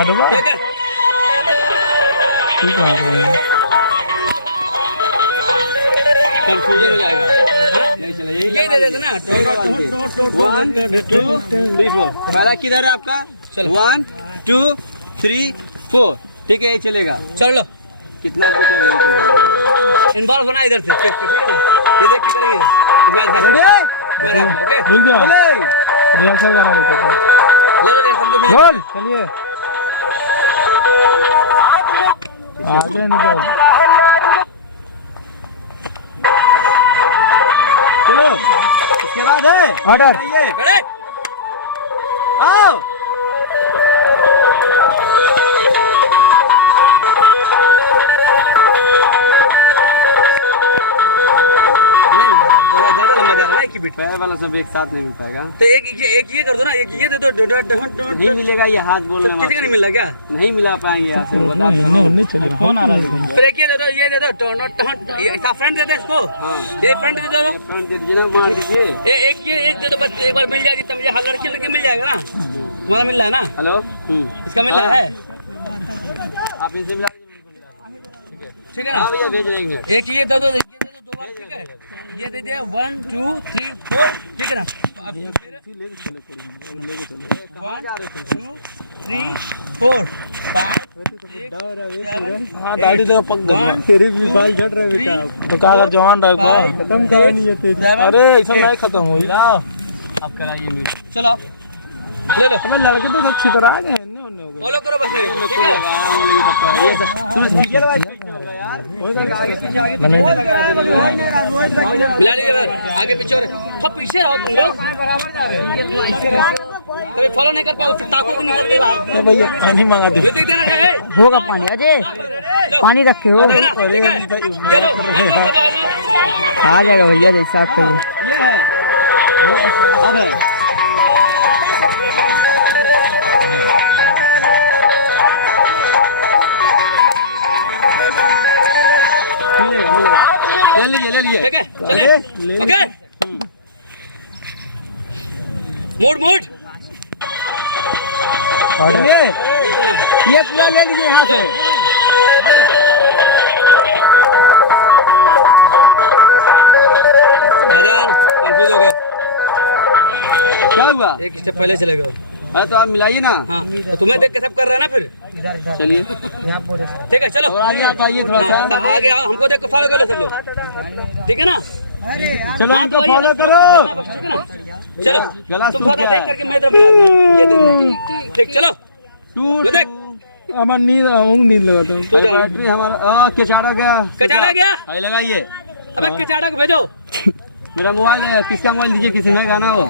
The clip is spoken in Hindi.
हटवा ठीक कहाँ पे है? One two three four. पहला किधर है आपका? चलो 1 2 3 4। ठीक है, ये चलेगा। चलो कितना इन्वॉल्व होना इधर से। रुक जाओ, रिहर्सल करा देते रोल। चलिए आगे निकल। चलो इसके बाद है ऑर्डर। आओ पैर वाला सब एक साथ नहीं मिल पाएगा। तो एक ये कर दो ना, एक ये दे दो। नहीं मिलेगा, ये हाथ बोलने में नहीं मिला क्या? नहीं मिला पाएंगे आपसे, बता दो। फोन आ रहा है। फिर एक ये दे दो, ये दे दो। ये फ्रंट दे दो इसको। हाँ ये फ्रंट दे दो, ये फ्रंट दे दीजिए ना, मार दीजिए। एक ये दे दो, बस एक बार मिल जाएगी तब मुझे हाथ लड़के लगे मिल जाएगा ना। वाला मिल रहा है ना? हेलो इसका मिल रहा है, आप इनसे मिला दीजिए। ठीक है हाँ भैया भेज देंगे। एक ये दो, ये दे दे 1 2 3 4। ठीक है ना? कहाँ जा रहे थे? 3 4। हाँ दाढ़ी तो पक गई। तेरे भी बाल झड़ रहे बेटा। तो क्या कर जवान रख पा। खत्म कहानी है तेरी। अरे ऐसा नहीं खत्म हुई। लाओ आप कराइए मेरे। चलो ले लो। अबे लड़के तो अच्छी तरह आ गए। फॉलो करो बस। मैं को लगाया हूं लेकिन सब सुनो सीरियल वाइज कैसे होगा यार? बनेगा आगे पीछे सब पीछे रहो, बराबर जा रहे हैं। कभी फॉलो नहीं कर पाओ, ताकत को मार देगा। ए भैया पानी मंगा दे। होगा पानी अजय, पानी रखे हो। अरे भाई मजा कर रहे हैं। आ जाएगा भैया जैसा आप कहिए। ले लीजिए ले लीजिए। मूड ये पूरा ले लीजिए यहाँ से। क्या हुआ? एक स्टेप पहले चलेगा। अरे तो आप मिलाइए ना। तुम्हें देख के सब कर रहे हैं ना। फिर चलिए ठीक है, चलो और आगे आप आइए थोड़ा सा। आगे आओ, हमको देख के फॉलो करो। ठीक है ना? चलो इनको फॉलो करो। गला सूख गया है। ठीक चलो। हमारा नींद लगाता हूँ। बैटरी हमारा केचाड़ा गया। लगाइए। अबे केचाड़ा को भेजो। मेरा मोबाइल है, किसका मोबाइल दीजिए, किसी में गाना हो।